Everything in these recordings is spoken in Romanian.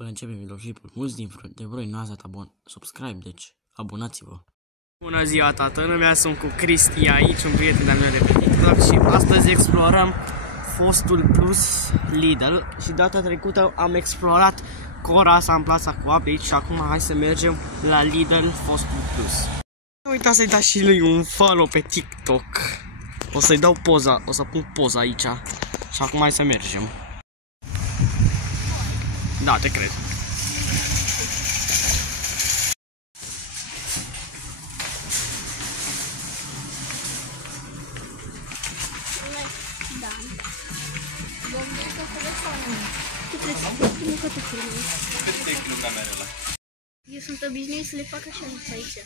Până începem videoclipul, mulți dintre voi nu ați dat subscribe, deci abonați-vă. Bună ziua, tată, lumea, sunt cu Cristi aici, un prieten de-al meu de pe TikTok și astăzi explorăm Fostul Plus Lidl și data trecută am explorat Corasa în Plața Coapei și acum hai să mergem la Lidl Fostul Plus. Nu uita să-i dați și lui un follow pe TikTok. O să-i dau poza, o să pun poza aici și acum hai să mergem. Da, te cred. Eu sunt obișnuit să le fac așa aici.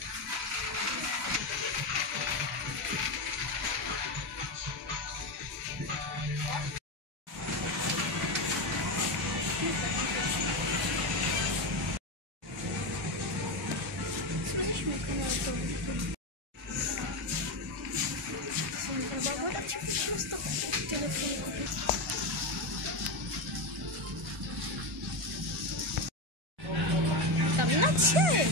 Ce?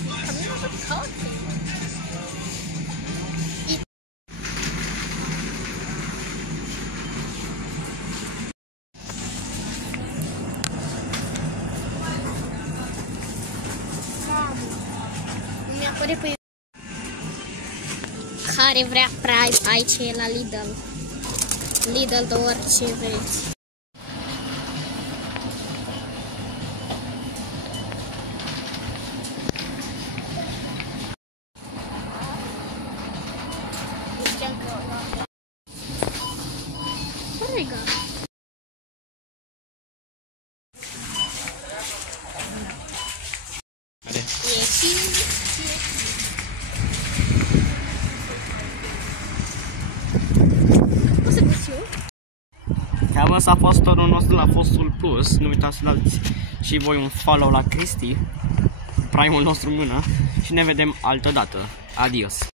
Care vrea Prime, aici e la Lidl. Lidl de orice vreți. Cam ăsta a fost turul nostru la Fostul Plus. Nu uitați să dați și voi un follow la Cristi, Prime-ul nostru în mână, și ne vedem altă dată. Adios!